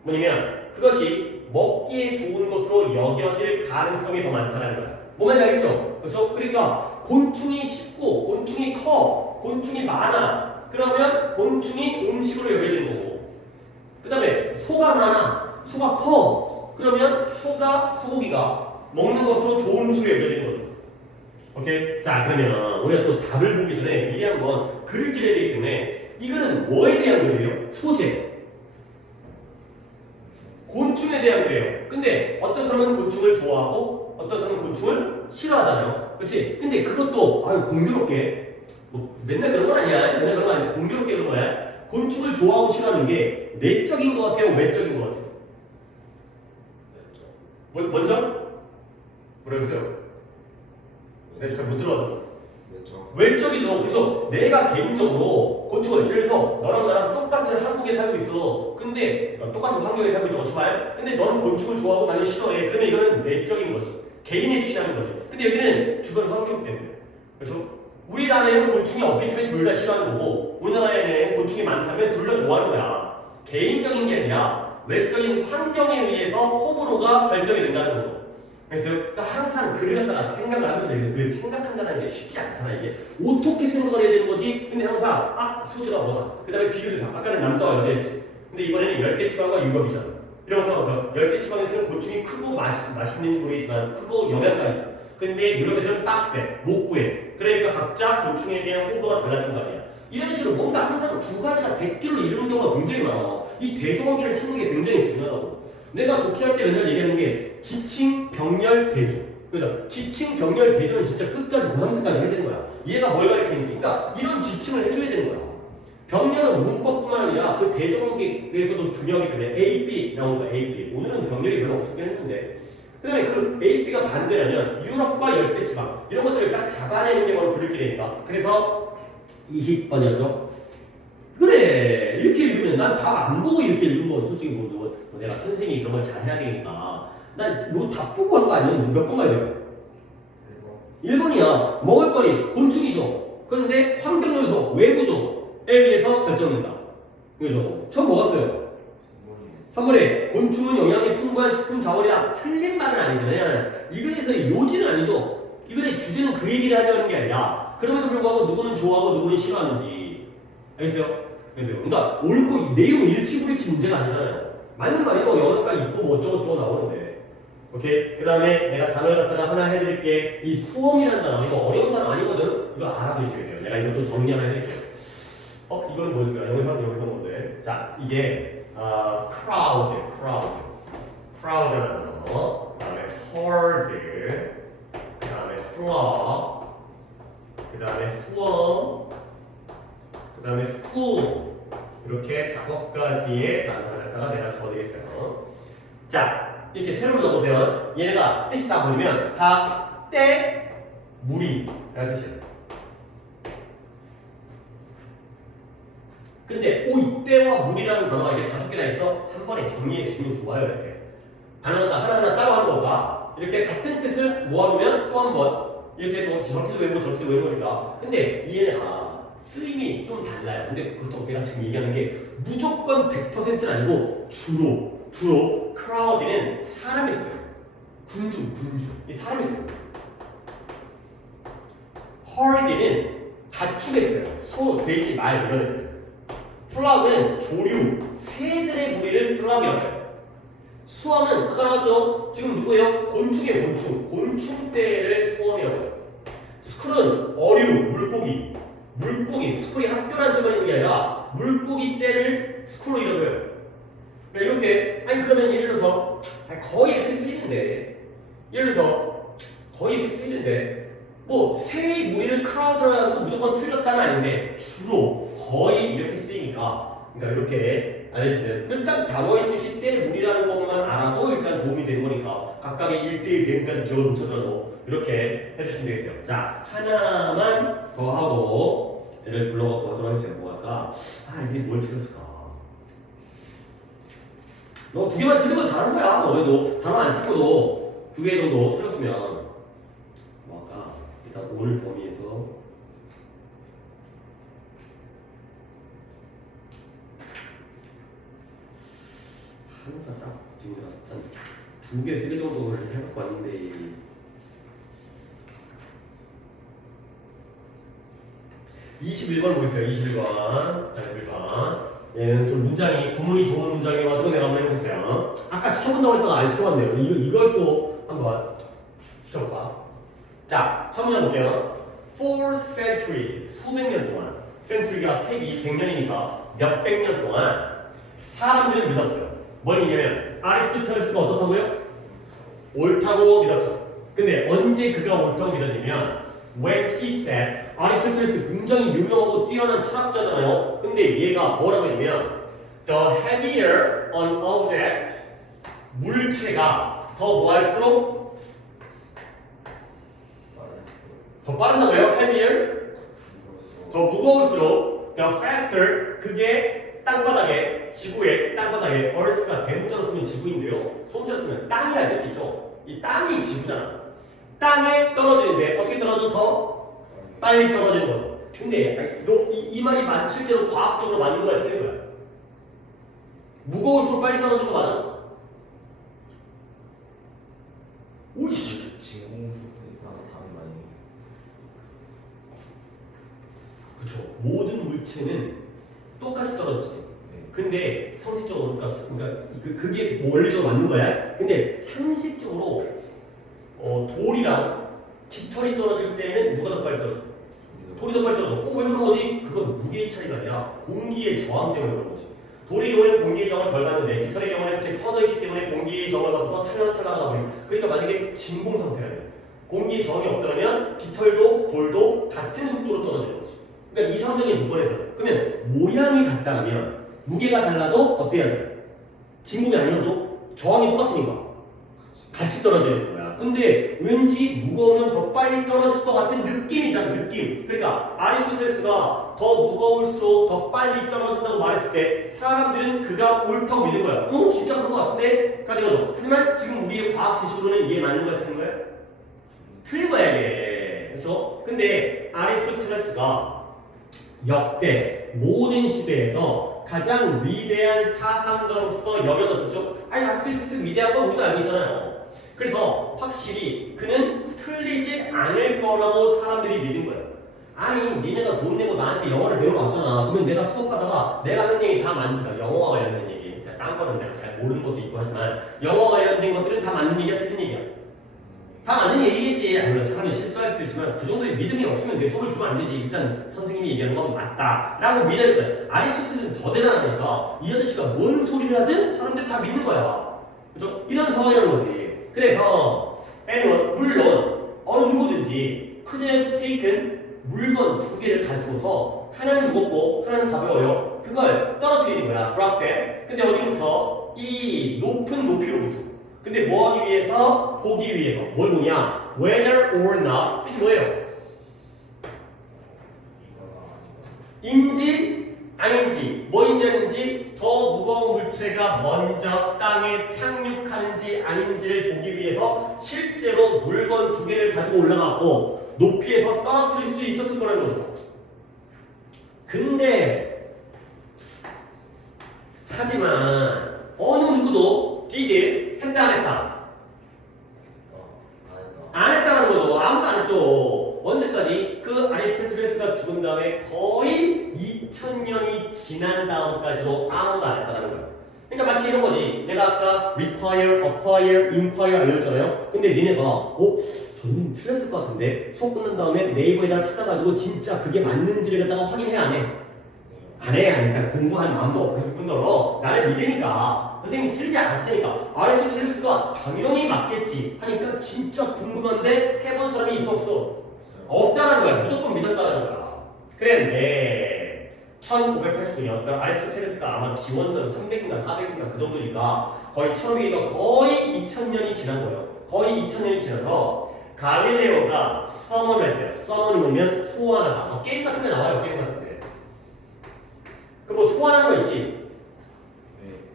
뭐냐면 그것이 먹기에 좋은 것으로 여겨질 가능성이 더 많다는 거야. 뭔지 알겠죠? 그렇죠? 그러니까 곤충이 쉽고 곤충이 커, 곤충이 많아. 그러면 곤충이 음식으로 여겨지는 거고. 그 다음에 소가 많아, 소가 커. 그러면 소고기가 먹는 것으로 좋은 음식으로 여겨지는 거죠. 오케이? 자, 그러면 우리가 또 답을 보기 전에 미리 한번 글을 그려야 되기 때문에 이거는 뭐에 대한 거예요? 소재. 곤충에 대한 거예요. 근데 어떤 사람은 곤충을 좋아하고 어떤 사람은 곤충을 싫어하잖아요. 그렇지? 근데 그것도 공교롭게 맨날 그런 건 아니야. 맨날 그런 건 아닌데 공교롭게 그런 거야. 곤충을 좋아하고 싫어하는 게 내적인 것 같아요? 외적인 것 같아요? 먼저? 뭐라고 했어요? 네, 잘 못 들어가죠. 외적이죠. 그래서 내가 개인적으로 곤충을 예를 들어서 너랑 나랑 똑같은 한국에 살고 있어. 근데 똑같은 환경에 살고 있다고 쳐봐요. 근데 너는 곤충을 좋아하고 나는 싫어해. 그러면 이거는 내적인 거지. 개인의 취향인 거지. 근데 여기는 주변 환경 때문에. 그렇죠? 우리나라에는 곤충이 없기 때문에 둘 다 싫어하는 거고 우리나라에는 곤충이 많다면 둘 다 좋아하는 거야. 개인적인 게 아니라 외적인 환경에 의해서 호불호가 결정이 된다는 거죠. 그래서 항상 글을 갖다가 생각을 하면서 그 생각한다는 게 쉽지 않잖아. 이게 어떻게 생각을 해야 되는 거지? 근데 항상 소주가 뭐다. 그 다음에 비교대상. 아까는 남자와 여자였지. 근데 이번에는 열대지방과 유럽이잖아. 이런 상황에서 열대지방에서는 곤충이 크고 맛있는지 모르겠지만 크고 영양가 있어. 근데 유럽에서는 딱세, 못 구해. 그러니까 각자 곤충에 대한 호불호가 달라진 거 아니야. 이런 식으로 뭔가 항상 두 가지가 대결로 이루는 경우가 굉장히 많아. 이 대조관계를 찾는 게 굉장히 중요하다고. 내가 독해할 때 맨날 얘기하는 게 지칭, 병렬, 대조. 그죠? 지칭, 병렬, 대조는 진짜 끝까지 고3 때까지 해야 되는 거야. 얘가 뭘 가르치는지. 그러니까 이런 지칭을 해줘야 되는 거야. 병렬은 문법뿐만 아니라 그 대조관계에서도 중요하기 때문에 A, B 나오는 거야. A, B. 오늘은 병렬이 별로 없었긴 했는데 그 다음에 그 A, B가 반대라면 유럽과 열대지방 이런 것들을 딱 잡아내는 게 바로 그릴길이니까. 그래서 20번이었죠. 그래 이렇게 읽으면 난 답 안 보고 이렇게 읽은 거 솔직히 뭐 내가 선생님이 그런 걸 잘해야 되니까 난 뭐 답 보고 한 거 아니야? 몇 번 가야 돼요? 1번이야. 먹을거리 곤충이죠. 그런데 환경 요소 외부조에 의해서 결정된다. 그죠? 처음 먹었어요. 3번에 곤충은 영양이 풍부한 식품 자원이다. 틀린 말은 아니잖아요. 이 글에서의 요지는 아니죠. 이 글의 주제는 그 얘기를 하려는 게 아니라 그럼에도 불구하고 누구는 좋아하고 누구는 싫어하는지 알겠어요? 그러니까 옳고 내용 일치불일치 문제가 아니잖아요. 맞는 말이고 영어가 있고 뭐 어쩌고저쩌고 나오는데 오케이? 그 다음에 내가 단어를 갖다가 하나 해드릴게. 이 소음이라는 단어 이거 어려운 단어 아니거든. 이거 알아두셔야 돼요. 내가 이것도 정리 하나 해드릴게요. 이거는 뭐였어요? 여기서 뭔데? 자 이게 crowd라는 단어 그 다음에 herd 그 다음에 flock 그 다음에 swarm 그 다음에 school 이렇게 5가지의 단어를 갖다가 내가 적어드리겠어요. 자 이렇게 세로로 적으세요. 얘네가 뜻이 다 보이면 다 때, 무리 라는 뜻이에요. 근데 때와 무리라는 단어가 이게 5개나 있어. 한 번에 정리해 주면 좋아요. 이렇게 단어가 하나하나 따로 하는 거가 이렇게 같은 뜻을 모아두면 또 한 번 이렇게 또 저렇게도 외우고 저렇게도 외우니까 근데 얘는 쓰임이 좀 달라요. 근데 그렇다고 내가 지금 얘기하는 게 무조건 100%는 아니고 주로 crowd는 사람이 써요. 군주 이 사람이 써요. herd는 가축에 써요. 소, 돼지, 말 이런 애들. flock은 조류, 새들의 무리를 flock이라고 해요. 수어는 아까 나왔죠? 지금 누구예요? 곤충이에요. 곤충떼를 수어이라고 해요. 스쿨은 어류, 물고기, 스쿨이 학교라는 뜻만 있는 게 아니라 물고기 떼를 스쿨로 이라고 해요. 그러니까 이렇게 그러면 예를 들어서 거의 이렇게 쓰이는데 뭐 새의 무리를 크라우드로 해가지고 무조건 틀렸다는 아닌데 주로 거의 이렇게 쓰이니까 그러니까 이렇게 알려주세요. 일단 단어의 뜻이 때 무리라는 것만 알아도 일단 도움이 되는 거니까 각각의 1대1 대응까지 적어놓더라도 이렇게 해주시면 되겠어요. 자 하나만 더 하고 얘를 불러갖고 하도록 해주세요. 뭐 할까? 이게 뭘 틀렸을까? 너 2개만 틀리면 잘한 거야. 너네도 단어 안 찾고도 2개 정도 틀렸으면 뭐 할까? 일단 오늘 범위에서 하나가 딱 지금 한 2개, 3개 정도를 해갖고 왔는데 21번 보겠어요. 21번. 자, 21번. 얘는 좀 문장이 구문이 좋은 문장이어가지고 내가 한번 해보겠어요. 아까 시켜본다고 했다가 안 시켜봤네요. 이걸 또 한번 시켜볼까? 자, 첫 문장 볼게요. For centuries, 수백 년 동안. century가 세기, 100년이니까 몇백 년 동안 사람들은 믿었어요. 뭘 믿냐면 아리스토텔레스가 어떻다고요? 옳다고 믿었죠. 근데 언제 그가 옳다고 믿었냐면 when he said 아리스토텔레스 굉장히 유명하고 뛰어난 철학자잖아요. 근데 얘가 뭐라고 했냐면 the heavier an object 물체가 더 뭐할수록 더 빠른다고요? heavier 더 무거울수록 the faster 그게 땅바닥에 지구의 땅바닥에 earth가 대문자로 쓰면 지구인데요. 소문자로 쓰면 땅이라는 뜻이죠. 이 땅이 지구잖아. 땅에 떨어지는데 어떻게 떨어져? 더 빨리 떨어지는 거죠. 근데 이 말이 실제로 과학적으로 맞는 거야, 틀린 거야? 무거울수록 빨리 떨어지는 거 맞아? 오이씨. 진공 상태랑 다른 거 아니에요? 그쵸. 모든 물체는 똑같이 떨어지지. 네. 근데 상식적으로 그러니까 그게 뭐 원리적으로 맞는 거야. 근데 상식적으로 돌이랑 깃털이 떨어질 때는 누가 더 빨리 떨어져? 돌이 더 빨리 떨어져. 왜 그런 거지? 그건 무게의 차이가 아니라 공기의 저항 때문에 그런 거지. 돌의 경우에는 공기의 저항을 덜 받는데 깃털의 경우에는 이렇게 퍼져 있기 때문에 공기의 저항을 받아서 찰랑찰랑 하다 보니. 그러니까 만약에 진공 상태라면 공기의 저항이 없더라면 깃털도 돌도 같은 속도로 떨어지는 거지. 그러니까 이상적인 조건에서 그러면 모양이 같다면 무게가 달라도 어때야 돼? 진공이 아니어도 저항이 똑같으니까 같이 떨어지는 거야. 근데 왠지 무거우면 더 빨리 떨어질 것 같은 느낌이잖아, 느낌. 그러니까 아리스토텔레스가 더 무거울수록 더 빨리 떨어진다고 말했을 때 사람들은 그가 옳다고 믿는 거야. 진짜 그런 것 같은데? 가 된 거죠. 하지만 지금 우리의 과학 지식으로는 이해 맞는 거야, 틀린 거야? 틀린 거야, 이게. 그렇죠? 근데 아리스토텔레스가 역대 모든 시대에서 가장 위대한 사상가로서 여겨졌었죠. 아니 아리스토텔레스 위대한 건 우리도 알고 있잖아요. 그래서 확실히 그는 틀리지 않을 거라고 사람들이 믿은 거예요. 아니 니네가 돈 내고 나한테 영어를 배우러 왔잖아. 그러면 내가 수업하다가 내가 하는 얘기 다 맞는다. 영어와 관련된 얘기. 딴 거는 내가 잘 모르는 것도 있고 하지만 영어와 관련된 것들은 다 맞는 얘기야, 틀린 얘기야. 다 맞는 얘기겠지. 물론 사람이 실수할 수 있지만 그 정도의 믿음이 없으면 내 수업을 두면 안 되지. 일단 선생님이 얘기하는 건 맞다 라고 믿어야 돼. 아리스토텔레스는 더 대단하니까 이 아저씨가 뭔 소리를 하든 사람들이 다 믿는 거야. 그죠? 이런 상황이라는 거지. 그래서 물론 어느 누구든지 크게도 테이큰 물건 두 개를 가지고서 하나는 무겁고 하나는 가벼워요. 그걸 떨어뜨리는 거야. drop them. 근데 어디부터? 이 높은 높이로부터. 근데 뭐 하기 위해서? 보기 위해서. 뭘 보냐? whether or not. 뜻이 뭐예요? 이거가 아니고. 인지 아닌지, 뭐인지 아닌지, 더 무거운 물체가 먼저 땅에 착륙하는지 아닌지를 보기 위해서 실제로 물건 두 개를 가지고 올라갔고 높이에서 떨어뜨릴 수도 있었을 거라는 거죠. 근데 하지만 어느 누구도 did 했다 안 했다? 안 했다는 거죠. 아무도 안 했죠. 언제까지? 그 아리스토텔레스가 죽은 다음에 거의 2000년이 지난 다음까지도 아무도 안 했다는 거야. 그러니까 마치 이런 거지. 내가 아까 require, acquire, inquire 알려줬잖아요. 근데 니네가 저는 틀렸을 것 같은데 수업 끝난 다음에 네이버에다 찾아가지고 진짜 그게 맞는지를 갖다가 확인해 안 해? 안 해. 일단 공부할 마음도 없을 뿐더러 나를 믿으니까 선생님이 틀리지 않았을 테니까 아리스토텔레스가 당연히 맞겠지 하니까 진짜 궁금한데 해본 사람이 있어 없어? 없다라는 거야. 무조건 믿었다라는 거야. 그랬는데 1589년 그러니까 아리스토텔레스가 아마 기원전 300인가 400인가 그 정도니까 거의 1500이니까 거의 2000년이 지난 거예요. 거의 2000년이 지나서 갈릴레오가 서먼을 했대요. 서먼이면 소환하다. 게임 같은 데 나와요. 게임 같은 데. 그 뭐 소환하는 거 있지?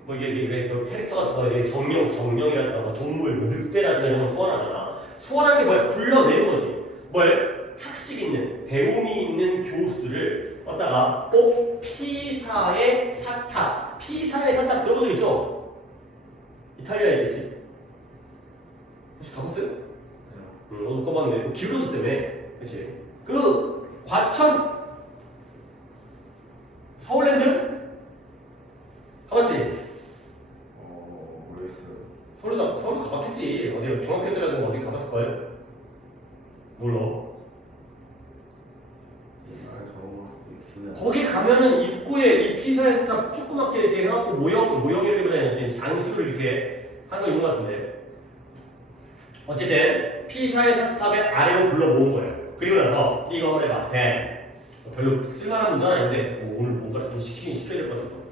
뭐 이게 그 캐릭터 같은 거 이게 정령이라든가 뭐 동물, 뭐 늑대라든가 이런 거 소환하잖아. 소환하는 게 뭐야? 불러내는 거지. 뭘? 학식 있는, 배움이 있는 교수들을 갖다가 피사의 사탑. 피사의 사탑 들어본 적 있죠? 이탈리아에 있겠지? 혹시 가봤어요? 못 가봤네. 기울어졌 때문에. 그치? 그 과천 서울랜드? 가봤지? 모르겠어요. 서울도 가봤겠지. 어디 중학교 때라도 어디 가봤을걸? 몰라. 옛날에 가본 것 같은데 거기 가면은 입구에 이 피사의 스탑 조그맣게 이렇게 해갖고 모형이라기보다는 장식으로 이렇게 한 거 있는 것 같은데. 어쨌든 피사의 사탑의 아래로 불러 모은 거예요. 그리고 나서 이거 한번 해봐. 별로 쓸만한 문제는 아닌데 오늘 뭔가를 좀 시켜야 될 것 같아서.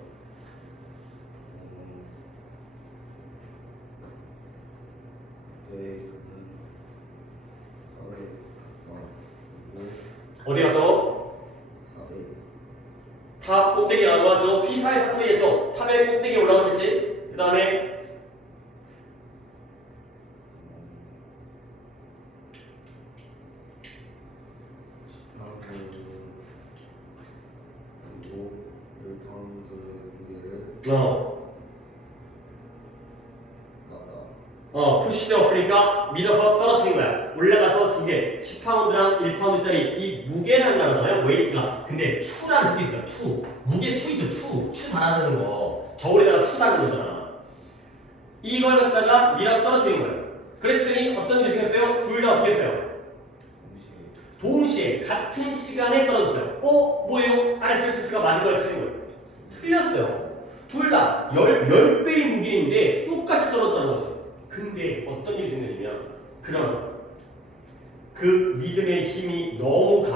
어디 갔다고? 탑 꼭대기 안 올라왔죠? 피사의 사탑이겠죠? 탑의 꼭대기에 올라갔겠지? 그 다음에 막 밀어서 떨어뜨린 거야. 올라가서 2개, 10파운드랑 1파운드짜리 이 무게라는 단어잖아요. 웨이트가. 근데 추라는 뜻도 있어요. 추. 무게 추 있죠. 추 달아드는 거. 저울에다가 추 달는 거잖아. 이걸 갖다가 밀어 떨어뜨린 거예요. 그랬더니 어떤 일이 생겼어요? 둘 다 어떻게 했어요? 동시에 같은 시간에 떨어졌어요. 뭐예요? 아리스토텔레스가 맞은 거예요? 틀린 거예요? 틀렸어요. 둘 다 10배의 무게인데 똑같이 떨어졌다는 거죠. 근데 어떤 일이 생겼냐면 그러면 그 믿음의 힘이 너무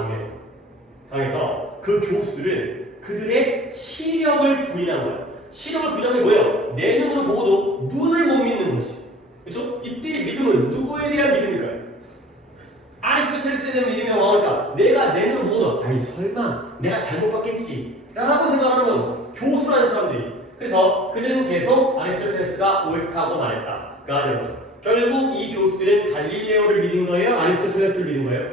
강해서 그 교수들은 그들의 시력을 부인한 거예요. 시력을 부인한 게 뭐예요? 내 눈으로 보고도 눈을 못 믿는 거지. 그렇죠? 이때의 믿음은 누구에 대한 믿음일까요? 아리스토텔레스에 대한 믿음이 나오니까 내가 내 눈으로 보고도 아니 설마 내가 잘못 봤겠지 라고 생각하는 건 교수라는 사람들이. 그래서 그들은 계속 아리스토텔레스가 옳다고 말했다가 되는 거죠. 결국 이 교수들은 갈릴레오를 믿은 거예요? 아리스토텔레스를 믿은 거예요?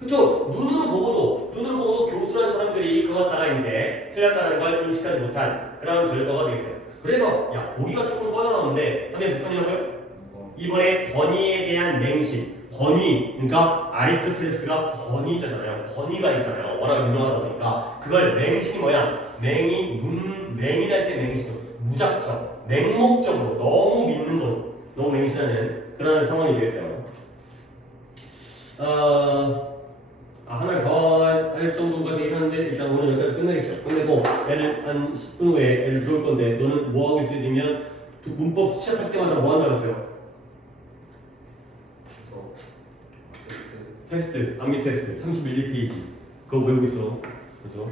그쵸? 눈으로 보고도 교수라는 사람들이 그것 따라 이제 틀렸다는 걸 인식하지 못한 그런 결과가 되겠어요. 그래서 야 고기가 조금 뻗어나오는데 답이 몇 번이라고요? 이번에 권위에 대한 맹신. 권위, 그러니까 아리스토텔레스가 권위자잖아요. 권위가 있잖아요. 워낙 유명하다 보니까 그걸 맹신이 뭐야? 맹인할 때 맹신은 무작정, 맹목적으로 너무 믿는 거죠. 너무 맹신하는 그런 상황이 되겠어요. 하나 더 할 정도가 돼 있었는데 일단 오늘 여기까지 끝내겠어요. 끝내고 애를 한 10분 후에 애를 들어올 건데 너는 뭐 하고 있으면 문법 시작할 때마다 뭐 한다고 했어요? 테스트, 암기 테스트 31페이지 그거 외우고 있어. 그죠?